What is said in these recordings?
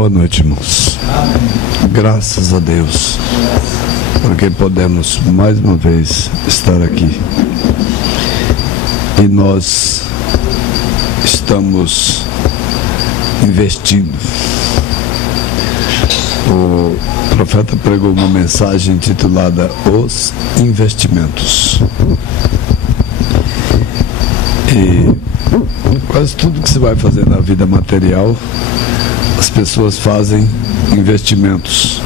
Boa noite, irmãos. Graças a Deus, porque podemos mais uma vez estar aqui. E nós estamos investindo. O profeta pregou uma mensagem intitulada Os Investimentos. E quase tudo que você vai fazer na vida material, as pessoas fazem investimentos,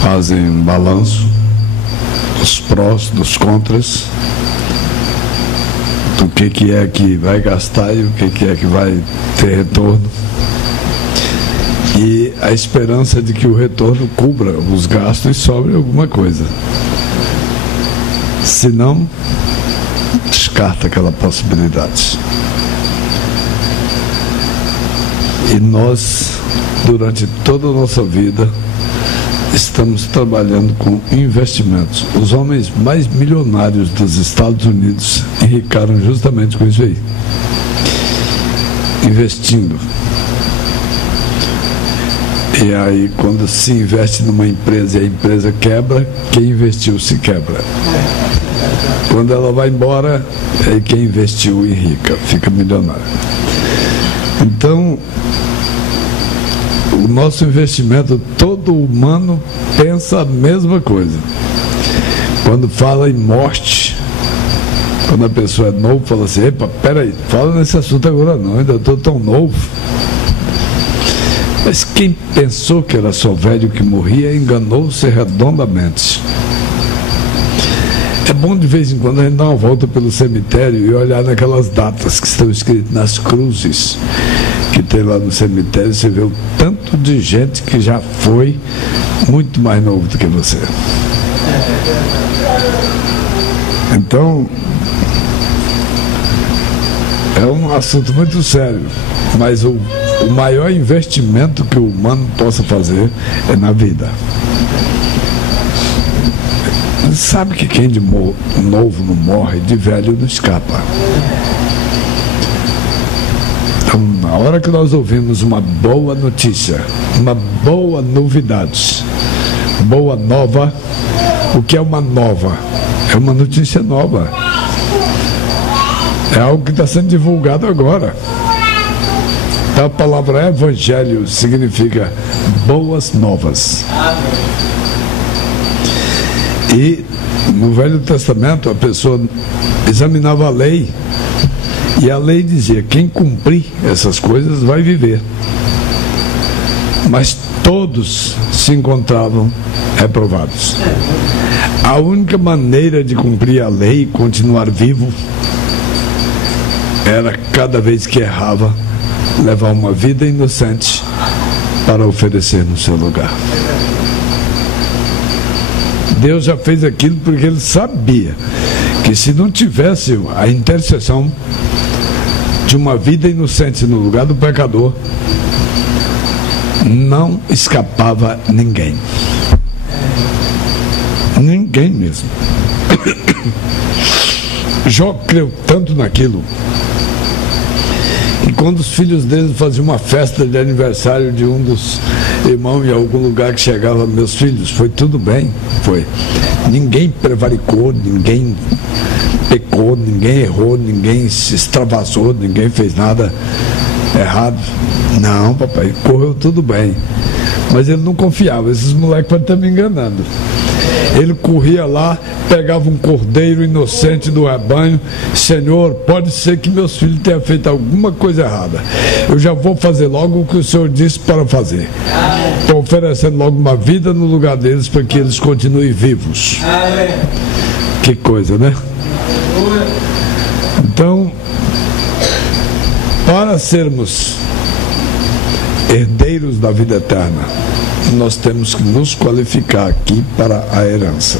fazem um balanço dos prós, dos contras, do que é que vai gastar e o que é que vai ter retorno, e a esperança de que o retorno cubra os gastos e sobre alguma coisa. Se não, descarta aquela possibilidade. E nós, durante toda a nossa vida, estamos trabalhando com investimentos. Os homens mais milionários dos Estados Unidos enricaram justamente com isso aí. Investindo. E aí, quando se investe numa empresa e a empresa quebra, quem investiu se quebra. Quando ela vai embora, aí quem investiu enrica, fica milionário. Então, o nosso investimento, todo humano pensa a mesma coisa. Quando fala em morte, quando a pessoa é nova, fala assim: epa, peraí, fala nesse assunto agora não, ainda estou tão novo. Mas quem pensou que era só velho que morria, enganou-se redondamente. É bom de vez em quando a gente dar uma volta pelo cemitério e olhar naquelas datas que estão escritas nas cruzes que tem lá no cemitério. Você vê o tanto de gente que já foi muito mais novo do que você. Então, é um assunto muito sério, mas o maior investimento que o humano possa fazer é na vida. Sabe que quem de novo não morre, de velho não escapa. Então, na hora que nós ouvimos uma boa notícia, uma boa novidade, boa nova, o que é uma nova? É uma notícia nova. É algo que está sendo divulgado agora. Então, a palavra evangelho significa boas novas. E no Velho Testamento a pessoa examinava a lei, e a lei dizia: quem cumprir essas coisas vai viver. Mas todos se encontravam reprovados. A única maneira de cumprir a lei e continuar vivo era, cada vez que errava, levar uma vida inocente para oferecer no seu lugar. Deus já fez aquilo porque Ele sabia que, se não tivesse a intercessão de uma vida inocente no lugar do pecador, não escapava ninguém. Ninguém mesmo. Jó creu tanto naquilo que, quando os filhos dele faziam uma festa de aniversário de um dos irmãos em algum lugar que chegava: meus filhos, foi tudo bem? Foi. Ninguém prevaricou, ninguém pecou, ninguém errou, ninguém se extravasou, ninguém fez nada errado. Não, papai, correu tudo bem. Mas ele não confiava: esses moleques podem estar me enganando. Ele corria lá, pegava um cordeiro inocente do rebanho. Senhor, pode ser que meus filhos tenham feito alguma coisa errada. Eu já vou fazer logo o que o Senhor disse para fazer. Estou oferecendo logo uma vida no lugar deles para que eles continuem vivos. Que coisa, né? Então, para sermos herdeiros da vida eterna, nós temos que nos qualificar aqui para a herança.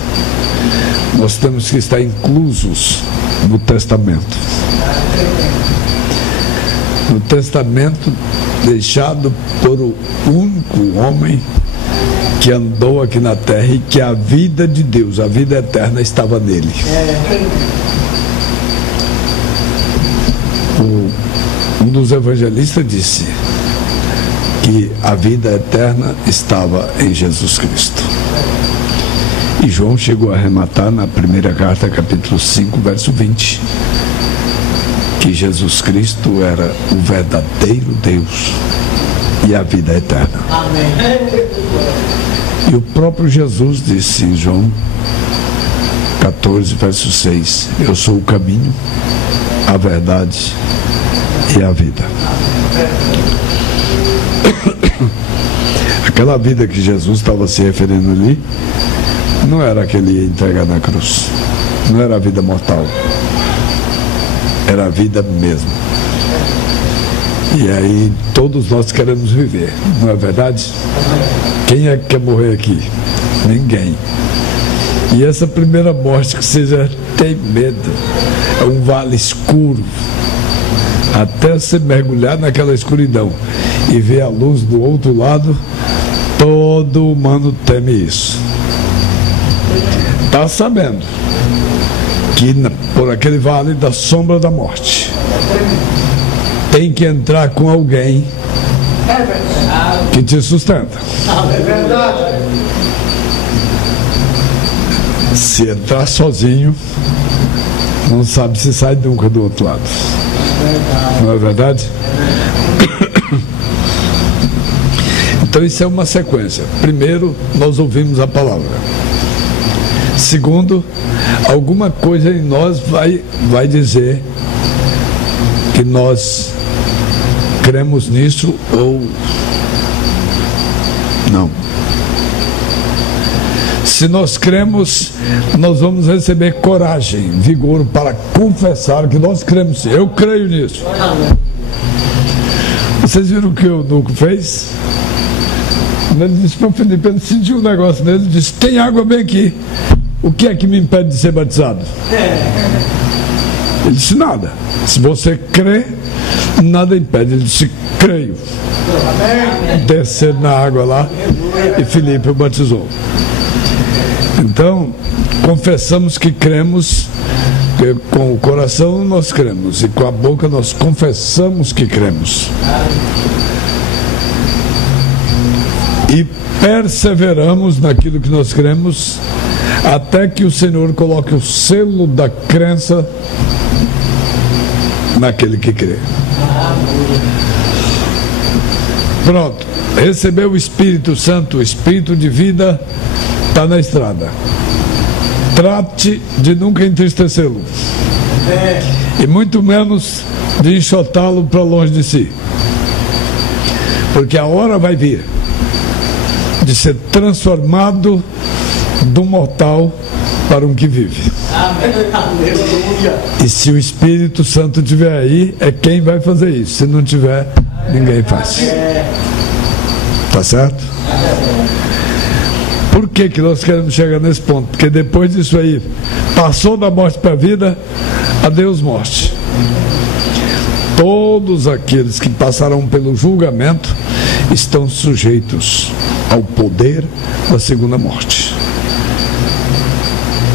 Nós temos que estar inclusos no testamento. No testamento deixado por o único homem que andou aqui na terra e que a vida de Deus, a vida eterna, estava nele. Um dos evangelistas disse que a vida eterna estava em Jesus Cristo. E João chegou a arrematar na primeira carta, capítulo 5, verso 20, que Jesus Cristo era o verdadeiro Deus e a vida eterna. Amém. E o próprio Jesus disse em João 14, verso 6, eu sou o caminho, a verdade e a vida. Aquela vida que Jesus estava se referindo ali não era a que ele ia entregar na cruz, não era a vida mortal, era a vida mesmo. E aí todos nós queremos viver, não é verdade? Quem é que quer morrer aqui? Ninguém. E essa primeira morte que você já tem medo, é um vale escuro, até você mergulhar naquela escuridão e ver a luz do outro lado. Todo humano teme isso. Está sabendo que por aquele vale da sombra da morte tem que entrar com alguém que te sustenta. É verdade. Se entrar sozinho, não sabe se sai nunca do outro lado. Não é verdade? Então isso é uma sequência. Primeiro, nós ouvimos a palavra. Segundo, alguma coisa em nós vai dizer que nós cremos nisso ou não. Se nós cremos, nós vamos receber coragem, vigor para confessar que nós cremos. Eu creio nisso. Vocês viram o que o Nuco fez? Ele disse para o Felipe, ele sentiu um negócio nele, ele disse, tem água bem aqui. O que é que me impede de ser batizado? Ele disse, nada. Se você crê, nada impede. Ele disse, creio. Descer na água lá e Felipe o batizou. Então, confessamos que cremos, que com o coração nós cremos e com a boca nós confessamos que cremos. E perseveramos naquilo que nós cremos até que o Senhor coloque o selo da crença naquele que crê. Pronto, recebeu o Espírito Santo, o Espírito de vida está na estrada. Trate de nunca entristecê-lo e muito menos de enxotá-lo para longe de si, porque a hora vai vir de ser transformado do mortal para um que vive. E se o Espírito Santo estiver aí, é quem vai fazer isso. Se não tiver, ninguém faz. Tá certo? Por que nós queremos chegar nesse ponto? Porque depois disso aí, passou da morte para a vida, adeus morte. Todos aqueles que passarão pelo julgamento estão sujeitos ao poder da segunda morte.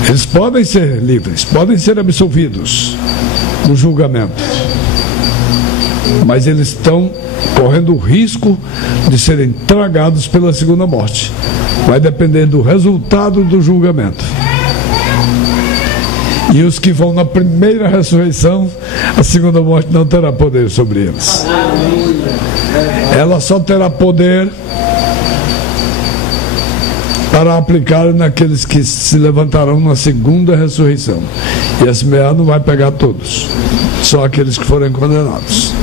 Eles podem ser livres, podem ser absolvidos do julgamento, mas eles estão correndo o risco de serem tragados pela segunda morte. Vai depender do resultado do julgamento. E os que vão na primeira ressurreição, a segunda morte não terá poder sobre eles. Ela só terá poder para aplicar naqueles que se levantarão na segunda ressurreição. E esse meado não vai pegar todos, só aqueles que forem condenados.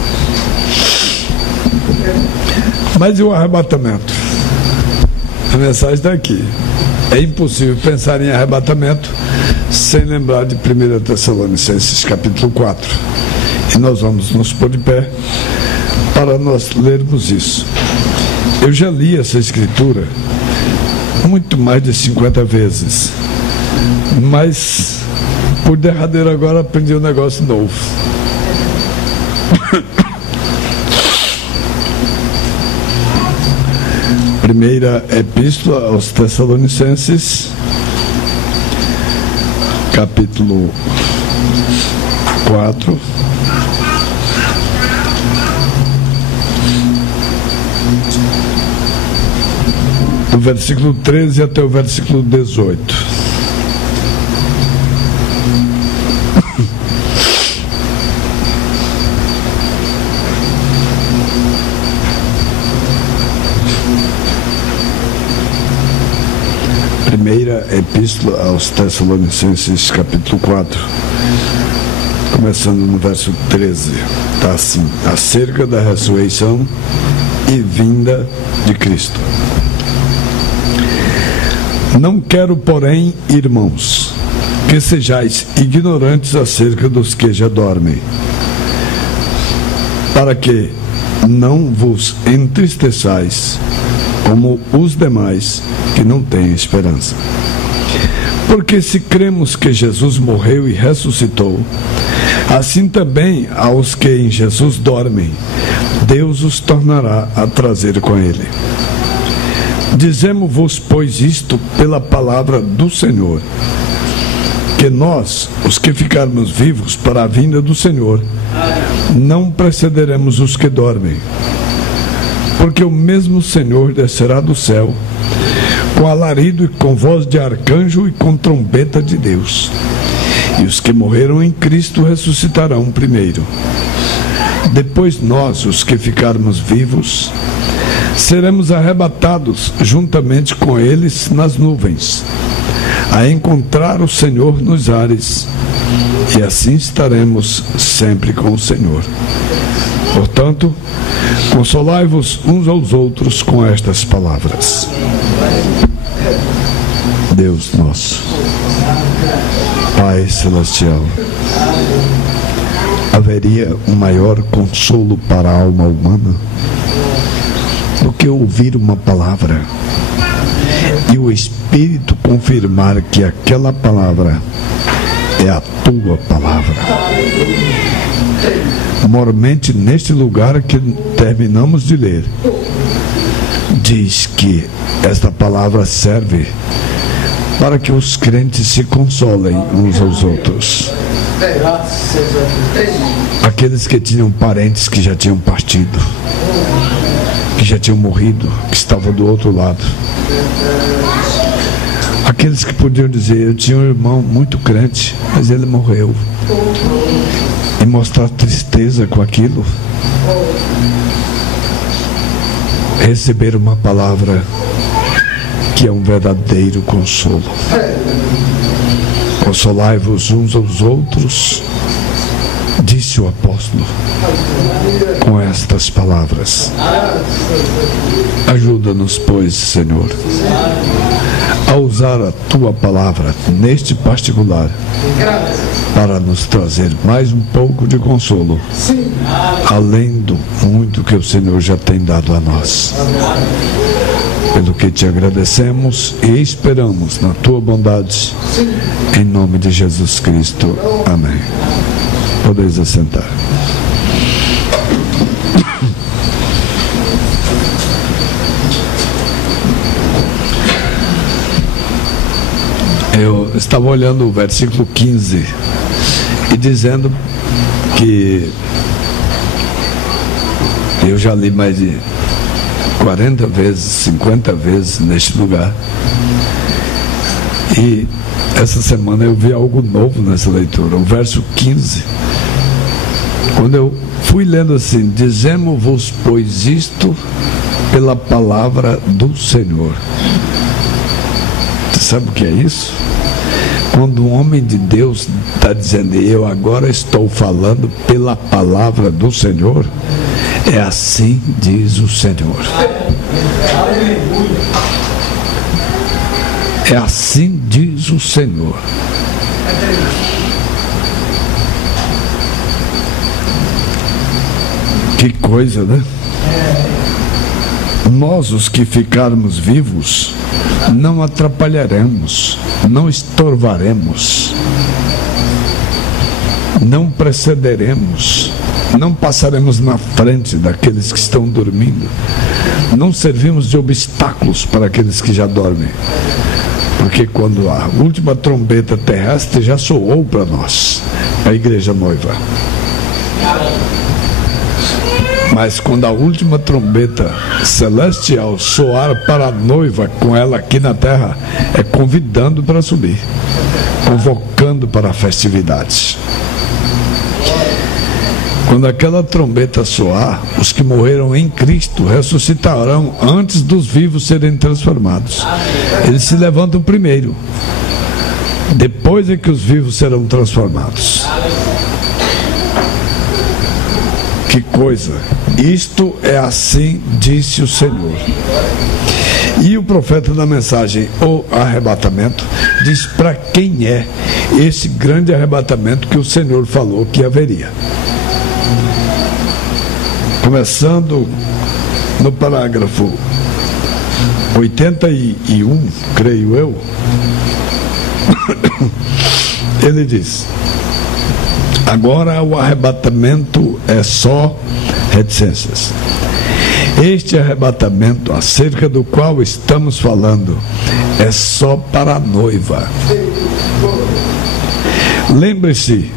Mas e o arrebatamento? A mensagem está aqui. É impossível pensar em arrebatamento sem lembrar de 1 Tessalonicenses capítulo 4. E nós vamos nos pôr de pé para nós lermos isso. Eu já li essa escritura muito mais de 50 vezes, mas por derradeiro agora aprendi um negócio novo. Primeira epístola aos Tessalonicenses, capítulo 4. Do versículo 13 até o versículo 18. Primeira epístola aos Tessalonicenses, capítulo 4, começando no verso 13, está assim: acerca da ressurreição e vinda de Cristo. Não quero, porém, irmãos, que sejais ignorantes acerca dos que já dormem, para que não vos entristeçais como os demais que não têm esperança. Porque se cremos que Jesus morreu e ressuscitou, assim também aos que em Jesus dormem, Deus os tornará a trazer com ele. Dizemos-vos, pois, isto pela palavra do Senhor, que nós, os que ficarmos vivos para a vinda do Senhor, não precederemos os que dormem. Porque o mesmo Senhor descerá do céu, com alarido e com voz de arcanjo e com trombeta de Deus. E os que morreram em Cristo ressuscitarão primeiro. Depois nós, os que ficarmos vivos, seremos arrebatados juntamente com eles nas nuvens, a encontrar o Senhor nos ares, e assim estaremos sempre com o Senhor. Portanto, consolai-vos uns aos outros com estas palavras. Deus nosso, Pai Celestial, haveria um maior consolo para a alma humana do que ouvir uma palavra e o Espírito confirmar que aquela palavra é a tua palavra. Mormente neste lugar que terminamos de ler, diz que esta palavra serve para que os crentes se consolem uns aos outros. Aqueles que tinham parentes que já tinham partido, que já tinham morrido, que estavam do outro lado. Aqueles que podiam dizer: eu tinha um irmão muito crente, mas ele morreu. E mostrar tristeza com aquilo. Receber uma palavra que é um verdadeiro consolo. Consolai-vos uns aos outros, disse o apóstolo, com estas palavras. Ajuda-nos, pois, Senhor, a usar a tua palavra neste particular, para nos trazer mais um pouco de consolo, além do muito que o Senhor já tem dado a nós. Pelo que te agradecemos e esperamos na tua bondade, em nome de Jesus Cristo. Amém. Podeis assentar. Eu estava olhando o versículo 15 e dizendo que eu já li mais de 40 vezes, 50 vezes neste lugar. E essa semana eu vi algo novo nessa leitura. O verso 15, quando eu fui lendo assim: dizemos-vos, pois, isto pela palavra do Senhor. Sabe o que é isso? Quando um homem de Deus está dizendo, eu agora estou falando pela palavra do Senhor, é assim diz o Senhor. É assim diz o Senhor. Que coisa, né? Nós, os que ficarmos vivos, não atrapalharemos, não estorvaremos, não precederemos, não passaremos na frente daqueles que estão dormindo, não servimos de obstáculos para aqueles que já dormem, porque quando a última trombeta terrestre já soou para nós, a igreja noiva. Mas quando a última trombeta celestial soar para a noiva, com ela aqui na terra, é convidando para subir, convocando para a festividade. Quando aquela trombeta soar, os que morreram em Cristo ressuscitarão antes dos vivos serem transformados. Eles se levantam primeiro, depois é que os vivos serão transformados. Que coisa! Isto é assim, disse o Senhor. E o profeta da mensagem, o arrebatamento, diz para quem é esse grande arrebatamento que o Senhor falou que haveria. Começando no parágrafo 81, creio eu, ele diz: agora o arrebatamento é só reticências. Este arrebatamento, acerca do qual estamos falando, é só para a noiva. Lembre-se,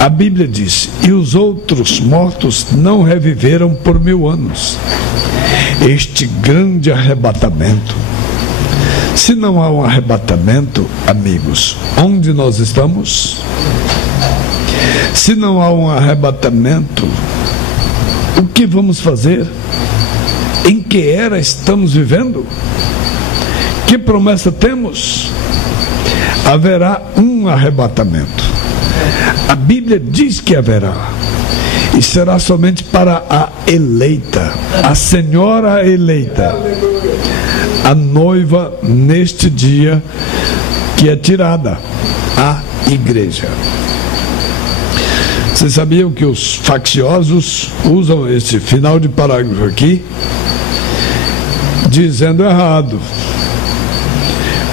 a Bíblia diz: e os outros mortos não reviveram por 1000 anos. Este grande arrebatamento. Se não há um arrebatamento, amigos, onde nós estamos? Se não há um arrebatamento, o que vamos fazer? Em que era estamos vivendo? Que promessa temos? Haverá um arrebatamento. A Bíblia diz que haverá. E será somente para a eleita, a senhora eleita, a noiva neste dia que é tirada, a igreja. Vocês sabiam que os facciosos usam esse final de parágrafo aqui dizendo errado,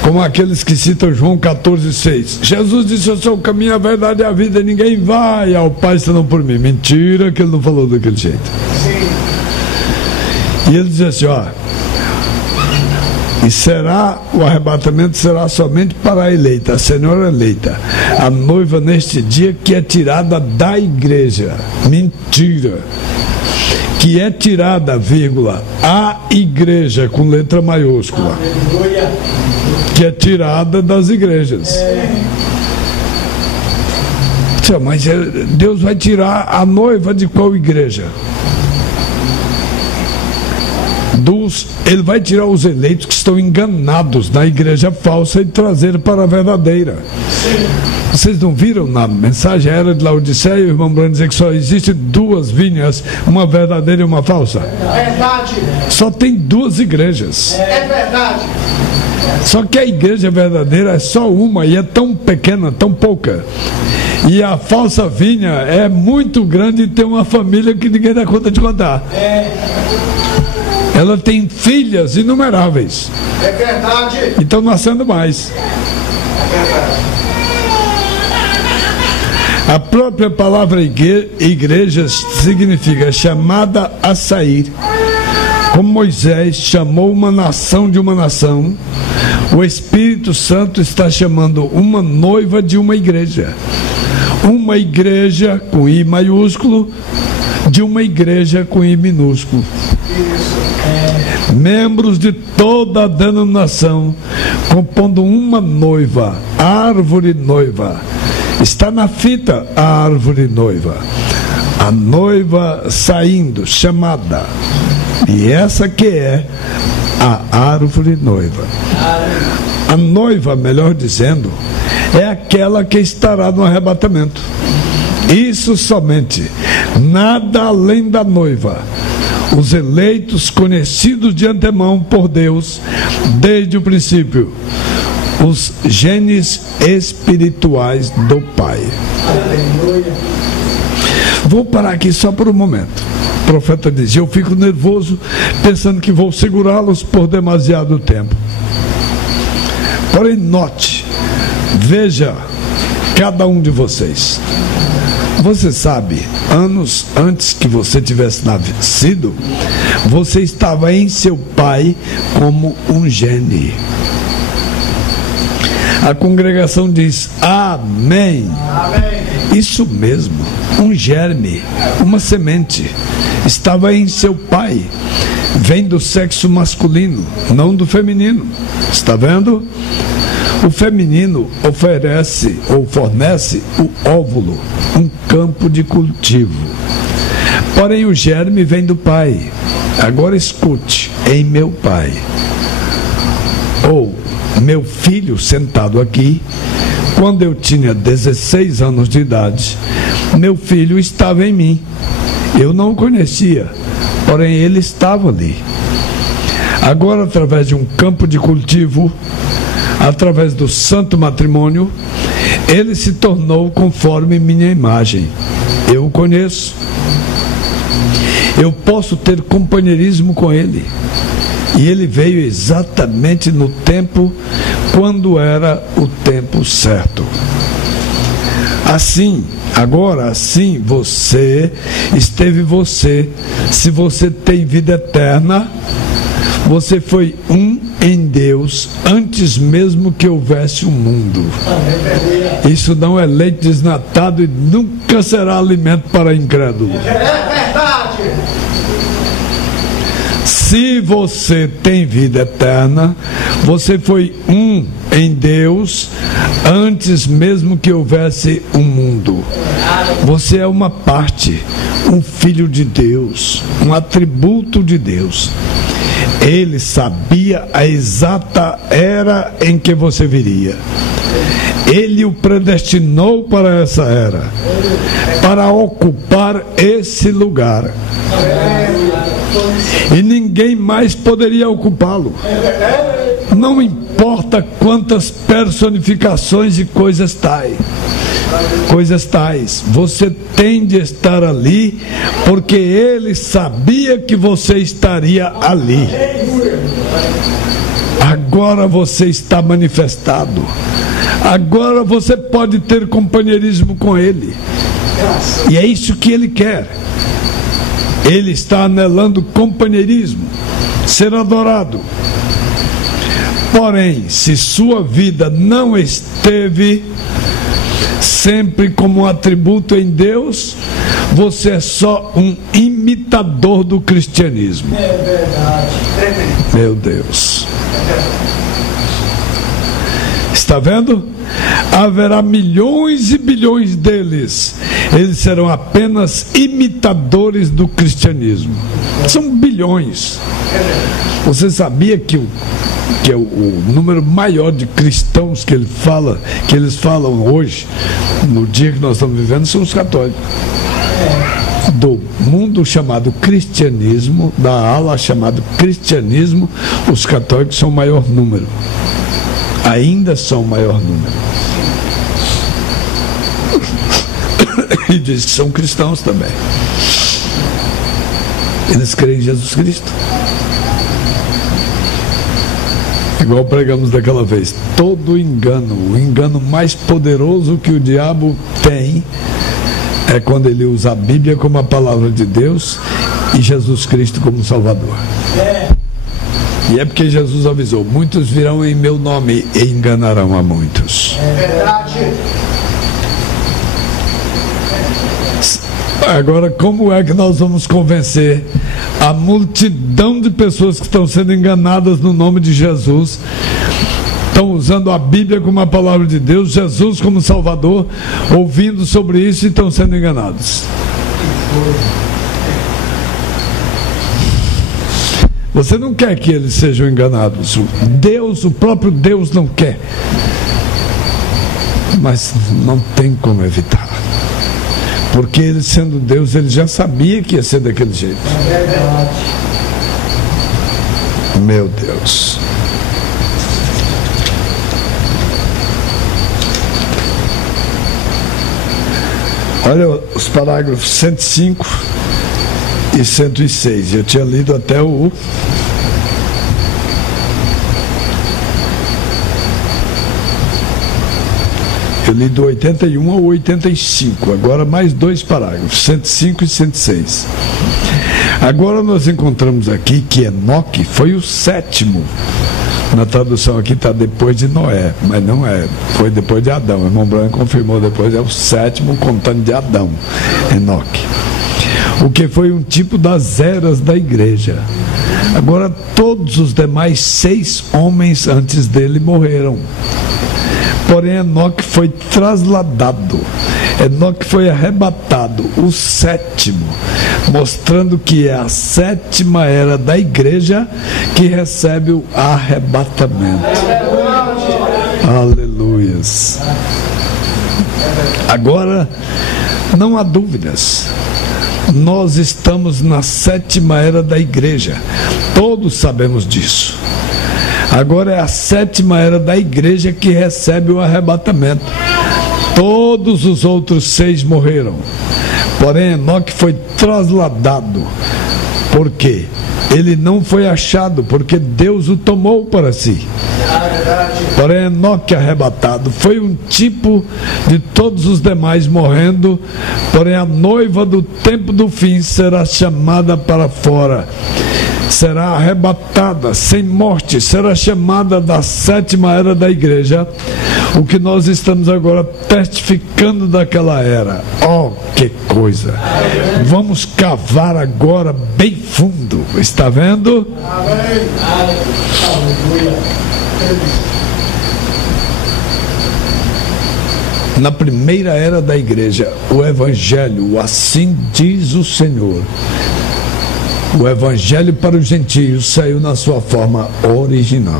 como aqueles que citam João 14,6. Jesus disse: eu sou o caminho, a verdade e a vida, ninguém vai ao Pai senão por mim. Mentira que ele não falou daquele jeito. E ele diz assim, ó, e será, o arrebatamento será somente para a eleita, a senhora eleita, a noiva neste dia que é tirada da igreja. Mentira. Que é tirada, vírgula, a igreja, com letra maiúscula. Que é tirada das igrejas. Mas Deus vai tirar a noiva de qual igreja? Ele vai tirar os eleitos que estão enganados na igreja falsa e trazer para a verdadeira. Vocês não viram na mensagem Era de Laodiceia, o irmão Branco dizer que só existem 2 vinhas, uma verdadeira e uma falsa? É verdade. Só tem 2 igrejas. É verdade. Só que a igreja verdadeira é só uma e é tão pequena, tão pouca. E a falsa vinha é muito grande e tem uma família que ninguém dá conta de contar. Ela tem filhas inumeráveis. É verdade. E estão nascendo mais. É verdade. A própria palavra igreja significa chamada a sair. Como Moisés chamou uma nação de uma nação, o Espírito Santo está chamando uma noiva de uma igreja. Uma igreja com I maiúsculo, de uma igreja com I minúsculo. Membros de toda a denominação, compondo uma noiva, árvore noiva. Está na fita a árvore noiva. A noiva saindo, chamada. E essa que é a árvore noiva. A noiva, melhor dizendo, é aquela que estará no arrebatamento. Isso somente, nada além da noiva. Os eleitos conhecidos de antemão por Deus desde o princípio, os genes espirituais do Pai. Vou parar aqui só por um momento. O profeta diz: eu fico nervoso pensando que vou segurá-los por demasiado tempo. Porém, note, veja cada um de vocês. Você sabe, anos antes que você tivesse nascido, você estava em seu pai como um gene. A congregação diz amém. Isso mesmo, um germe, uma semente, estava em seu pai. Vem do sexo masculino, não do feminino. Está vendo? O feminino oferece ou fornece o óvulo, um campo de cultivo. Porém, o germe vem do pai. Agora escute, em meu pai. Ou, meu filho sentado aqui, quando eu tinha 16 anos de idade, meu filho estava em mim. Eu não o conhecia, porém ele estava ali. Agora, através de um campo de cultivo, através do santo matrimônio, ele se tornou conforme minha imagem. Eu o conheço. Eu posso ter companheirismo com ele. E ele veio exatamente no tempo, quando era o tempo certo. Assim, agora assim se você tem vida eterna, você foi um em Deus antes mesmo que houvesse um mundo. Isso não é leite desnatado e nunca será alimento para incrédulo. É verdade. Se você tem vida eterna, você foi um em Deus antes mesmo que houvesse um mundo. Você é uma parte, um filho de Deus, um atributo de Deus. Ele sabia a exata era em que você viria. Ele o predestinou para essa era, para ocupar esse lugar. E ninguém mais poderia ocupá-lo. Não importa quantas personificações e coisas tais, você tem de estar ali, porque ele sabia que você estaria ali. Agora você está manifestado. Agora você pode ter companheirismo com ele. E é isso que ele quer. Ele está anelando companheirismo, ser adorado. Porém, se sua vida não esteve sempre como um atributo em Deus, você é só um imitador do cristianismo. É verdade. Meu Deus. Está vendo? Haverá milhões e bilhões deles. Eles serão apenas imitadores do cristianismo. São bilhões. Você sabia que o número maior de cristãos que eles falam hoje, no dia que nós estamos vivendo, são os católicos. Do mundo chamado cristianismo, da ala chamada cristianismo, os católicos são o maior número. Ainda são o maior número. E diz que são cristãos também. Eles creem em Jesus Cristo. Igual pregamos daquela vez. Todo engano, o engano mais poderoso que o diabo tem, é quando ele usa a Bíblia como a palavra de Deus e Jesus Cristo como Salvador. E é porque Jesus avisou: muitos virão em meu nome e enganarão a muitos. É verdade. Agora, como é que nós vamos convencer a multidão de pessoas que estão sendo enganadas no nome de Jesus? Estão usando a Bíblia como a palavra de Deus, Jesus como Salvador, ouvindo sobre isso e estão sendo enganados. Você não quer que eles sejam enganados. Deus, o próprio Deus não quer. Mas não tem como evitar. Porque ele sendo Deus, ele já sabia que ia ser daquele jeito. Meu Deus. Olha os parágrafos 105 e 106. Eu tinha lido até o... Eu li do 81 ao 85. Agora mais 2 parágrafos, 105 e 106. Agora nós encontramos aqui que Enoque foi o 7º. Na tradução aqui está depois de Noé, mas não é, foi depois de Adão. O irmão Branco confirmou depois, é o 7º contando de Adão, Enoque. O que foi um tipo das eras da igreja. Agora todos os demais 6 homens antes dele morreram. Porém Enoque foi trasladado, Enoque foi arrebatado, o 7º, mostrando que é a 7ª era da igreja que recebe o arrebatamento. Aleluias. Agora, não há dúvidas, nós estamos na 7ª era da igreja, todos sabemos disso. Agora é a 7ª era da igreja que recebe o arrebatamento. Todos os outros 6 morreram. Porém, Enoque foi trasladado. Por quê? Ele não foi achado, porque Deus o tomou para si. Porém, Enoque arrebatado foi um tipo de todos os demais morrendo. Porém, a noiva do tempo do fim será chamada para fora. Será arrebatada sem morte, será chamada da 7ª era da igreja, o que nós estamos agora testificando daquela era. Oh, que coisa! Vamos cavar agora bem fundo, está vendo? Na primeira era da igreja, o Evangelho, assim diz o Senhor, o Evangelho para os gentios saiu na sua forma original.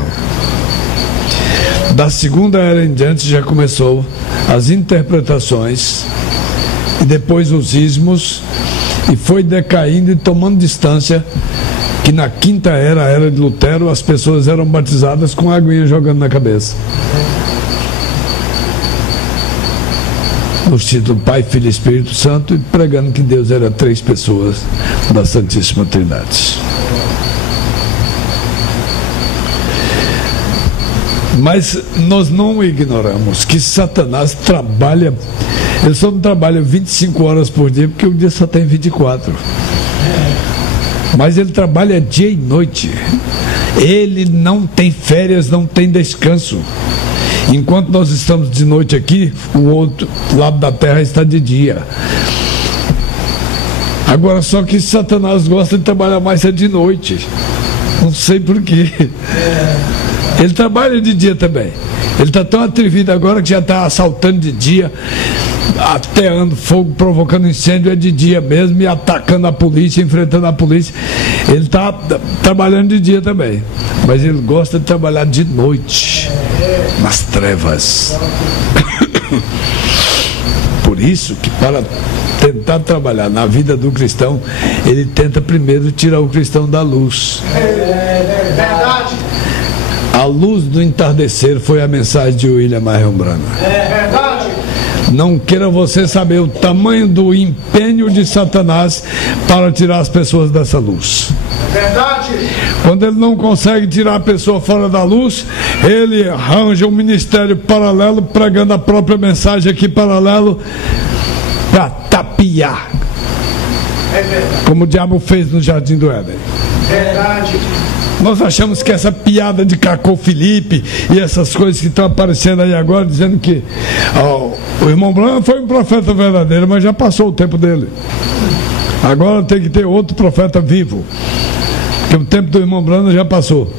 Da segunda era em diante já começou as interpretações e depois os ismos, e foi decaindo e tomando distância, que na quinta era, a era de Lutero, as pessoas eram batizadas com aguinha jogando na cabeça. No título Pai, Filho e Espírito Santo, e pregando que Deus era 3 pessoas da Santíssima Trindade. Mas nós não ignoramos que Satanás trabalha, ele só não trabalha 25 horas por dia, porque o dia só tem 24. Mas ele trabalha dia e noite. Ele não tem férias, não tem descanso. Enquanto nós estamos de noite aqui, o outro lado da terra está de dia. Agora, só que Satanás gosta de trabalhar mais de noite. Não sei porquê. Ele trabalha de dia também. Ele está tão atrevido agora que já está assaltando de dia, ateando fogo, provocando incêndio, é de dia mesmo, e atacando a polícia, enfrentando a polícia. Ele está trabalhando de dia também, mas ele gosta de trabalhar de noite, nas trevas. Por isso que, para tentar trabalhar na vida do cristão, ele tenta primeiro tirar o cristão da luz. Verdade. A luz do entardecer foi a mensagem de William Marion Branham. Verdade. Não queira você saber o tamanho do empenho de Satanás para tirar as pessoas dessa luz. Verdade. Quando ele não consegue tirar a pessoa fora da luz, ele arranja um ministério paralelo, pregando a própria mensagem aqui paralelo, para tapiar. Como o diabo fez no Jardim do Éden. Verdade. Nós achamos que essa piada de Cacô Felipe e essas coisas que estão aparecendo aí agora, dizendo que o irmão Branham foi um profeta verdadeiro, mas já passou o tempo dele. Agora tem que ter outro profeta vivo, porque o tempo do irmão Branham já passou.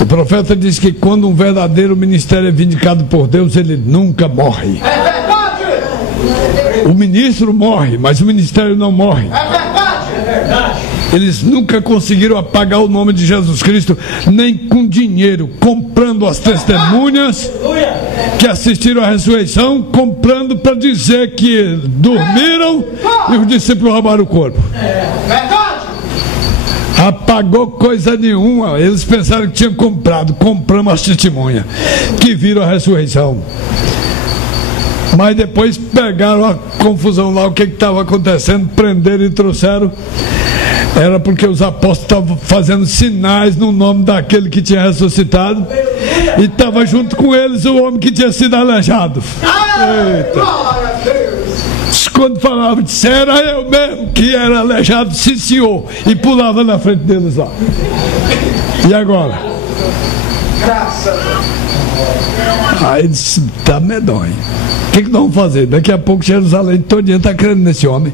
O profeta diz que quando um verdadeiro ministério é vindicado por Deus, ele nunca morre. É verdade! O ministro morre, mas o ministério não morre. É verdade! É verdade! Eles nunca conseguiram apagar o nome de Jesus Cristo, nem com dinheiro, comprando as testemunhas que assistiram à ressurreição, comprando para dizer que dormiram e os discípulos roubaram o corpo. Apagou coisa nenhuma. Eles pensaram que tinham comprado. Compramos as testemunhas que viram a ressurreição. Mas depois pegaram a confusão lá, o que estava acontecendo, prenderam e trouxeram. Era porque os apóstolos estavam fazendo sinais no nome daquele que tinha ressuscitado, e estava junto com eles o homem que tinha sido aleijado. Eita! Quando falava, disse, era eu mesmo que era aleijado, sim senhor, e pulava na frente deles lá. E agora? Aí disse, tá medonho. O que nós vamos fazer? Daqui a pouco Jerusalém todinha está crendo nesse homem.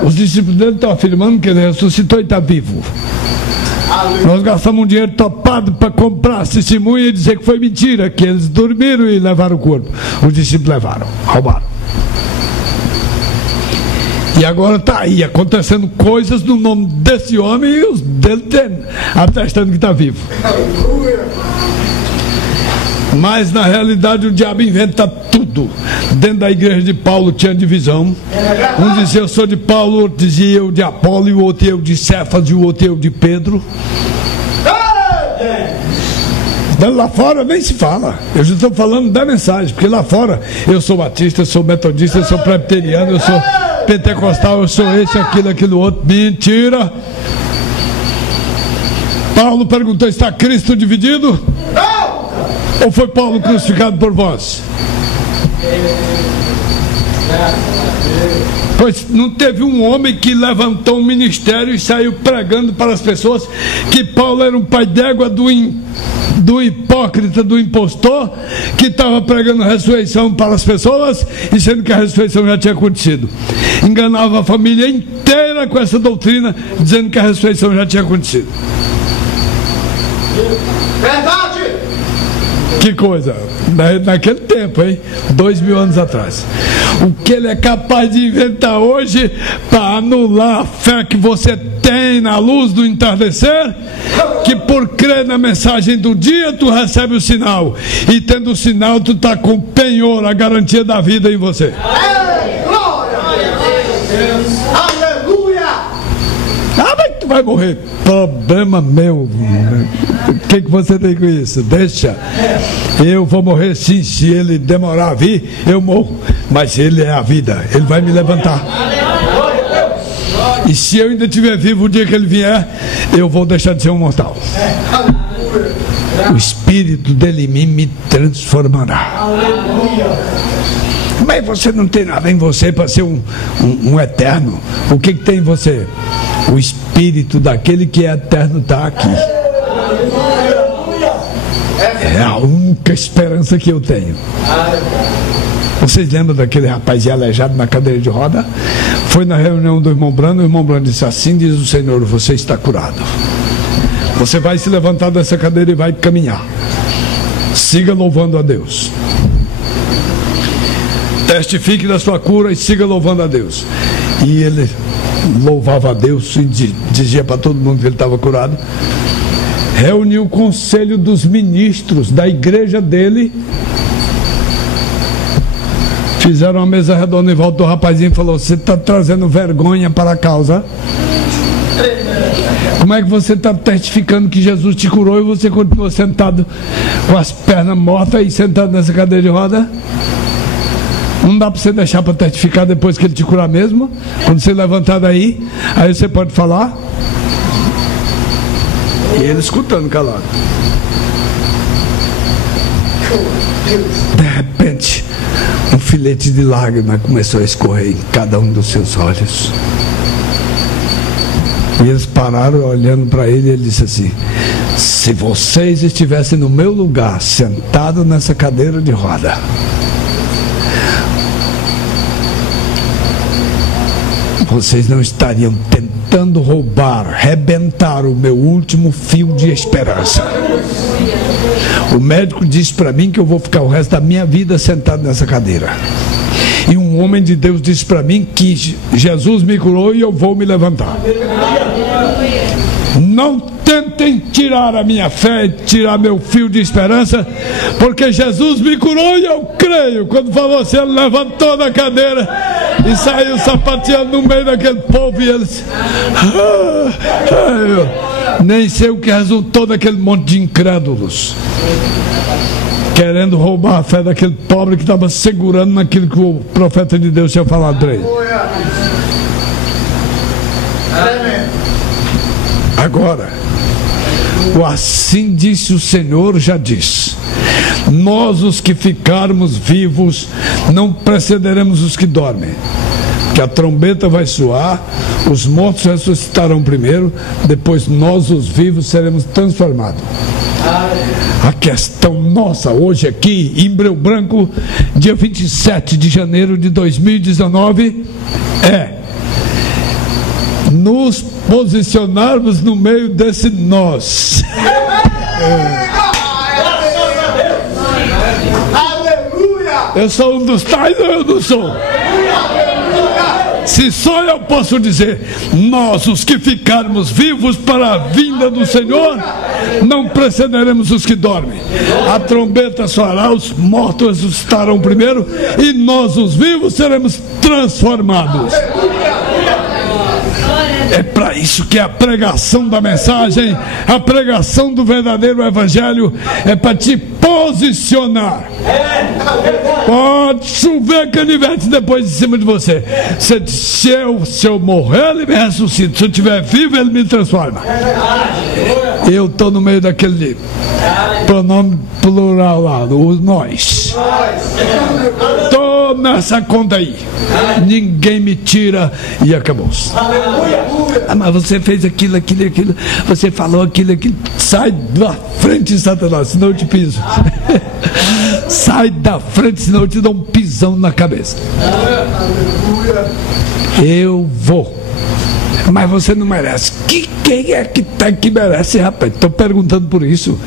Os discípulos dele estão afirmando que ele ressuscitou e está vivo. Nós gastamos um dinheiro topado para comprar testemunha e dizer que foi mentira, que eles dormiram e levaram o corpo. Os discípulos levaram, roubaram. E agora está aí acontecendo coisas no nome desse homem e os dele atestando que está vivo. Mas na realidade o diabo inventa tudo. Dentro da igreja de Paulo tinha divisão. Um dizia eu sou de Paulo, o outro dizia eu de Apolo, e o outro eu de Cefas, e o outro eu de Pedro. Lá fora nem se fala. Eu já estou falando da mensagem, porque lá fora eu sou batista, eu sou metodista, eu sou presbiteriano, eu sou pentecostal, eu sou esse, aquilo outro. Mentira. Paulo perguntou, está Cristo dividido? Ou foi Paulo crucificado por vós? Pois não teve um homem que levantou um ministério e saiu pregando para as pessoas que Paulo era um pai d'égua do hipócrita, do impostor, que estava pregando a ressurreição para as pessoas, e sendo que a ressurreição já tinha acontecido. Enganava a família inteira com essa doutrina, dizendo que a ressurreição já tinha acontecido. Verdade! Que coisa, naquele tempo, hein? 2000 anos atrás. O que ele é capaz de inventar hoje para anular a fé que você tem na luz do entardecer, que por crer na mensagem do dia tu recebe o sinal, e tendo o sinal tu está com o penhor, a garantia da vida em você. Glória a Deus! Aleluia! Ah, mas tu vai morrer. Problema meu. O que você tem com isso? Deixa. Eu vou morrer sim. Se ele demorar a vir, eu morro. Mas ele é a vida. Ele vai me levantar. E se eu ainda estiver vivo o dia que ele vier, eu vou deixar de ser um mortal. O Espírito dele em mim me transformará. Mas você não tem nada em você para ser um eterno. O que tem em você? O Espírito daquele que é eterno está aqui. É a única esperança que eu tenho. Vocês lembram daquele rapazinho aleijado na cadeira de roda? Foi na reunião do irmão Brando. O irmão Brando disse assim, diz o Senhor, você está curado. Você vai se levantar dessa cadeira e vai caminhar. Siga louvando a Deus. Testifique da sua cura e siga louvando a Deus. E ele louvava a Deus e dizia para todo mundo que ele estava curado. Reuniu o conselho dos ministros da igreja dele. Fizeram uma mesa redonda em volta do rapazinho e falou, você está trazendo vergonha para a causa? Como é que você está testificando que Jesus te curou e você continua sentado com as pernas mortas e sentado nessa cadeira de roda? Não dá para você deixar para testificar depois que ele te curar mesmo? Quando você levantar daí, aí você pode falar. E ele escutando calado. De repente, um filete de lágrima começou a escorrer em cada um dos seus olhos. E eles pararam olhando para ele e ele disse assim, se vocês estivessem no meu lugar, sentado nessa cadeira de roda, vocês não estariam tentando roubar, rebentar o meu último fio de esperança. O médico disse para mim que eu vou ficar o resto da minha vida sentado nessa cadeira. E um um homem de Deus disse para mim que Jesus me curou e eu vou me levantar. Não tentem tirar a minha fé, tirar meu fio de esperança, porque Jesus me curou e eu creio. Quando falou assim, ele levantou da cadeira e saiu sapateando no meio daquele povo, e eles nem sei o que resultou daquele monte de incrédulos querendo roubar a fé daquele pobre que estava segurando naquilo que o profeta de Deus tinha falado para ele. Agora, o assim disse o Senhor já disse: nós os que ficarmos vivos não precederemos os que dormem, que a trombeta vai soar, os mortos ressuscitarão primeiro, depois nós os vivos seremos transformados. A questão nossa hoje aqui em Breu Branco, dia 27 de janeiro de 2019, é nos posicionarmos no meio desse nós. Eu sou um dos tais ou eu não sou? Se sou, eu posso dizer: nós, os que ficarmos vivos para a vinda do Senhor, não precederemos os que dormem. A trombeta soará, os mortos ressuscitarão primeiro, e nós, os vivos, seremos transformados. É para isso que a pregação da mensagem, a pregação do verdadeiro evangelho, é para te posicionar. Pode chover canivete depois de cima de você. Se eu morrer, ele me ressuscita. Se eu estiver vivo, ele me transforma. Eu estou no meio daquele pronome plural lá, o nós. Estou nessa conta aí. Ninguém me tira e acabou-se. Ah, mas você fez aquilo. Você falou aquilo. Sai da frente, Satanás, senão eu te piso. Sai da frente, senão eu te dou um pisão na cabeça. Eu vou. Mas você não merece. Quem é que merece, rapaz? Estou perguntando por isso.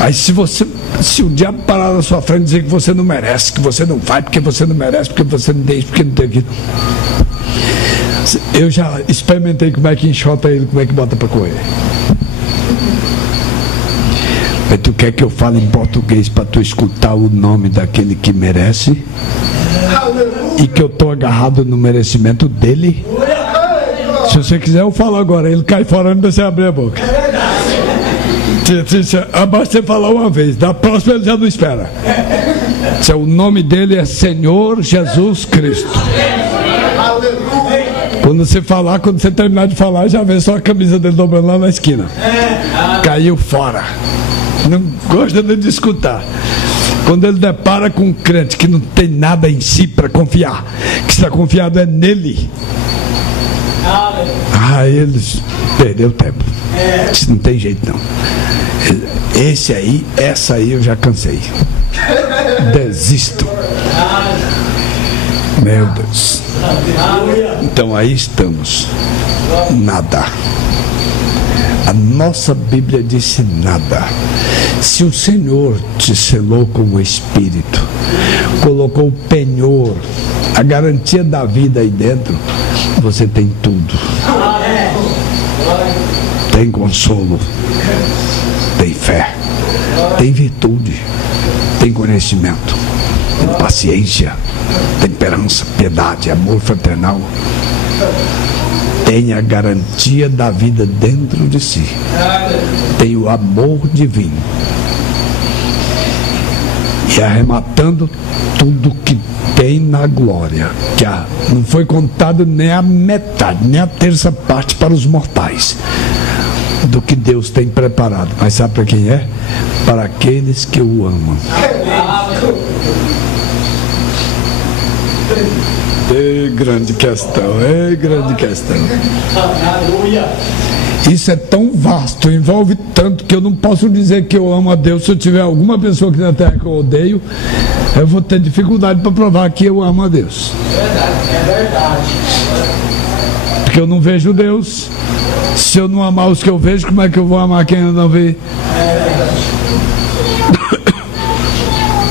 Aí se o diabo parar na sua frente e dizer que você não merece, que você não vai, porque você não merece, porque você não deixa, porque não tem aquilo. Eu já experimentei como é que enxota ele, como é que bota para correr. Mas tu quer que eu fale em português para tu escutar o nome daquele que merece? E que eu estou agarrado no merecimento dele? Se você quiser eu falo agora, ele cai fora antes de você abrir a boca. Basta você falar uma vez, da próxima ele já não espera. O nome dele é Senhor Jesus Cristo. Quando você falar, quando você terminar de falar, já vê só a camisa dele dobrando lá na esquina. Caiu fora. Não gosta de escutar. Quando ele depara com um crente que não tem nada em si para confiar, que está confiado é nele, ele perdeu tempo. Isso não tem jeito não. Essa aí eu já cansei. Desisto. Meu Deus. Então aí estamos. Nada. A nossa Bíblia disse nada. Se o Senhor te selou com o Espírito, colocou o penhor, a garantia da vida aí dentro, você tem tudo. Tem consolo, tem fé, tem virtude, tem conhecimento, tem paciência, temperança, piedade, amor fraternal. Tem a garantia da vida dentro de si. Tem o amor divino. E arrematando tudo que tem na glória, que não foi contado nem a metade, nem a terça parte para os mortais do que Deus tem preparado. Mas sabe para quem é? Para aqueles que o amam. É grande questão, é grande questão. Isso é tão vasto, envolve tanto, que eu não posso dizer que eu amo a Deus. Se eu tiver alguma pessoa aqui na terra que eu odeio, eu vou ter dificuldade para provar que eu amo a Deus. É verdade. Porque eu não vejo Deus. Se eu não amar os que eu vejo, como é que eu vou amar quem eu não vê?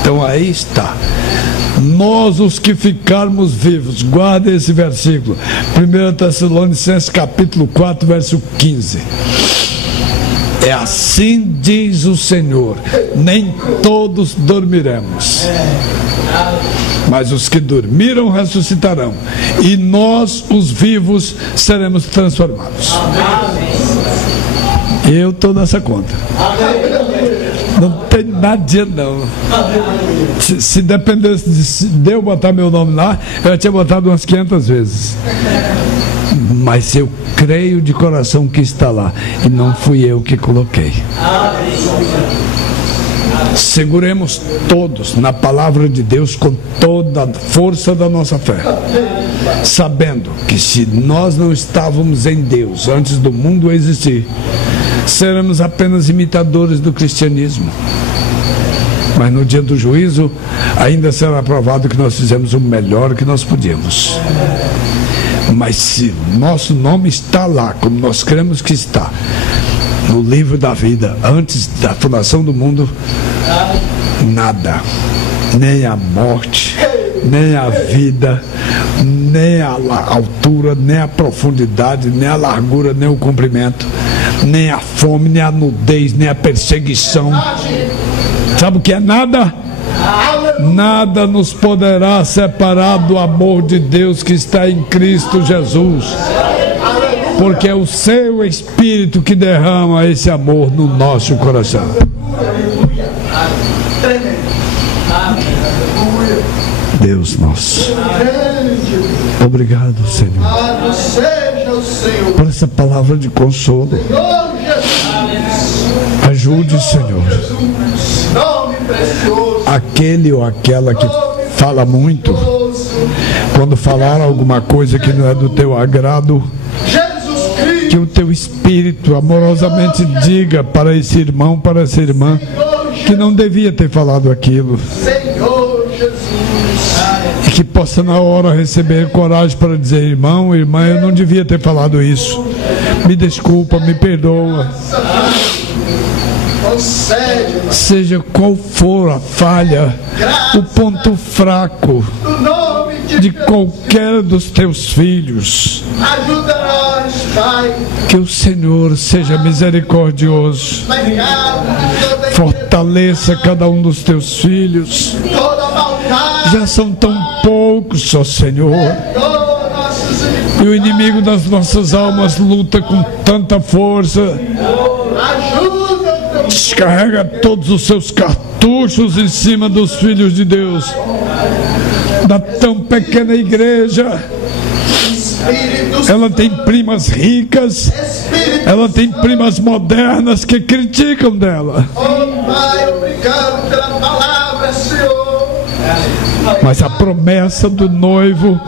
Então aí está. nós os que ficarmos vivos. Guarda esse versículo, 1 Tessalonicenses capítulo 4, verso 15. É assim diz o Senhor: nem todos dormiremos, mas os que dormiram ressuscitarão, e nós, os vivos, seremos transformados. Eu estou nessa conta. Não tem nada não. Se dependesse de eu botar meu nome lá, eu tinha botado umas 500 vezes. Mas eu creio de coração que está lá, e não fui eu que coloquei. Seguremos todos na palavra de Deus com toda a força da nossa fé, sabendo que se nós não estávamos em Deus antes do mundo existir, seremos apenas imitadores do cristianismo. Mas no dia do juízo ainda será provado que nós fizemos o melhor que nós podíamos. Mas se nosso nome está lá, como nós cremos que está no livro da vida, antes da fundação do mundo, nada, nem a morte, nem a vida, nem a altura, nem a profundidade, nem a largura, nem o comprimento, nem a fome, nem a nudez, nem a perseguição. Sabe o que é nada? Nada nos poderá separar do amor de Deus que está em Cristo Jesus, porque é o seu Espírito que derrama esse amor no nosso coração. Deus nosso, obrigado, Senhor, por essa palavra de consolo. Ajude, Senhor, aquele ou aquela que fala muito, quando falar alguma coisa que não é do teu agrado, que o teu Espírito amorosamente diga para esse irmão, para essa irmã, que não devia ter falado aquilo, e que possa na hora receber coragem para dizer: irmão, irmã, eu não devia ter falado isso, me desculpa, me perdoa. Seja qual for a falha, o ponto fraco de qualquer dos teus filhos, que o Senhor seja misericordioso, fortaleça cada um dos teus filhos. Já são tão poucos, ó Senhor, e o inimigo das nossas almas luta com tanta força. Descarrega todos os seus cartuchos em cima dos filhos de Deus, da tão pequena igreja. Ela tem primas ricas, ela tem primas modernas que criticam dela. Pai, obrigado pela palavra, Senhor. Mas a promessa do noivo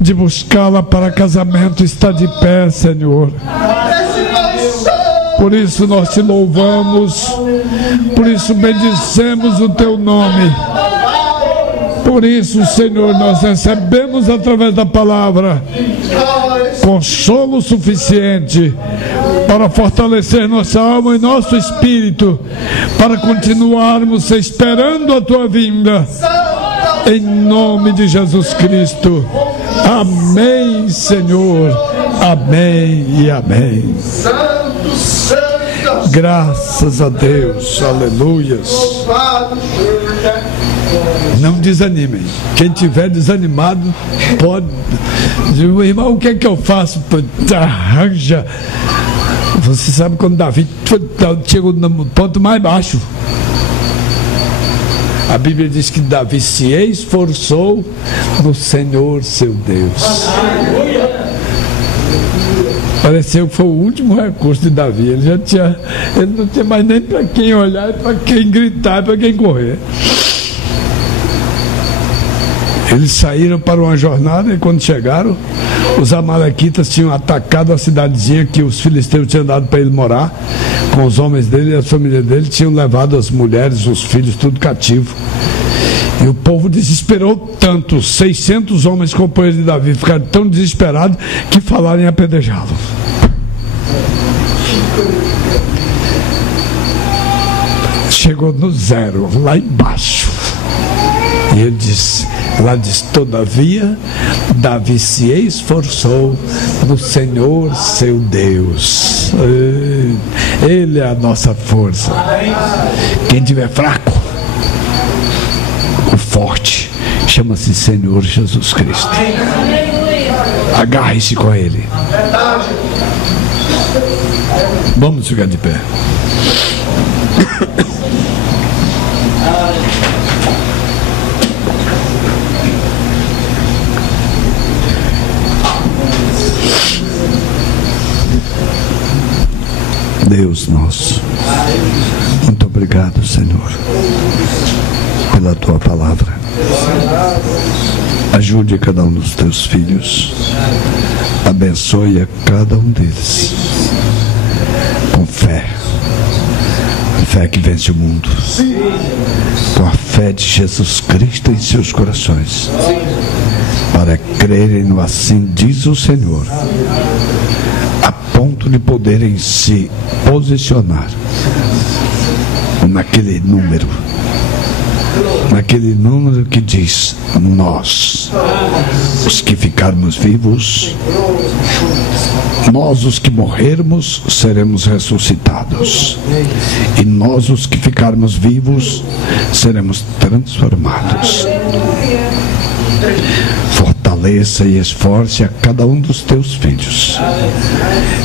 de buscá-la para casamento está de pé, Senhor. Por isso nós te louvamos, por isso bendizemos o teu nome. Por isso, Senhor, nós recebemos através da palavra consolo suficiente para fortalecer nossa alma e nosso espírito, para continuarmos esperando a tua vinda, em nome de Jesus Cristo. Amém, Senhor. Amém e amém. Graças a Deus, aleluias. Não desanimem. Quem tiver desanimado pode dizer: irmão, o que é que eu faço? Arranja. Você sabe quando Davi chegou no ponto mais baixo, a Bíblia diz que Davi se esforçou no Senhor seu Deus. Pareceu que foi o último recurso de Davi. Ele não tinha mais nem para quem olhar, para quem gritar, para quem correr. Eles saíram para uma jornada e quando chegaram, os amalequitas tinham atacado a cidadezinha que os filisteus tinham dado para ele morar, com os homens dele e a família dele, tinham levado as mulheres, os filhos, tudo cativo. E o povo desesperou tanto, 600 homens companheiros de Davi ficaram tão desesperados que falaram em apedrejá-lo. Chegou no zero, lá embaixo. E ele diz, lá diz, todavia, Davi se esforçou no Senhor seu Deus. Ele é a nossa força. Quem tiver fraco, o forte, chama-se Senhor Jesus Cristo. Agarre-se com Ele. Vamos ficar de pé. Deus nosso, muito obrigado, Senhor, pela Tua palavra. Ajude cada um dos Teus filhos, abençoe a cada um deles, com fé, a fé que vence o mundo, com a fé de Jesus Cristo em seus corações, para crerem no assim diz o Senhor, a ponto de poderem se posicionar naquele número que diz: nós, os que ficarmos vivos, nós os que morrermos seremos ressuscitados, e nós os que ficarmos vivos seremos transformados. Fortaleça e esforce a cada um dos teus filhos.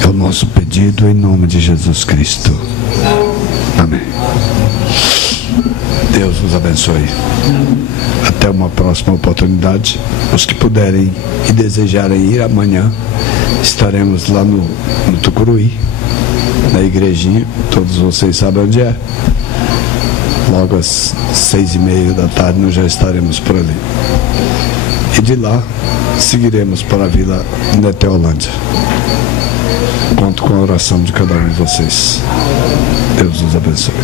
É o nosso pedido em nome de Jesus Cristo. Amém. Deus vos abençoe. Até uma próxima oportunidade. Os que puderem e desejarem ir amanhã, estaremos lá no Tucuruí, na igrejinha. Todos vocês sabem onde é. Logo às 6:30 da tarde nós já estaremos por ali. E de lá seguiremos para a Vila Neteolândia. Conto com a oração de cada um de vocês. Deus os abençoe.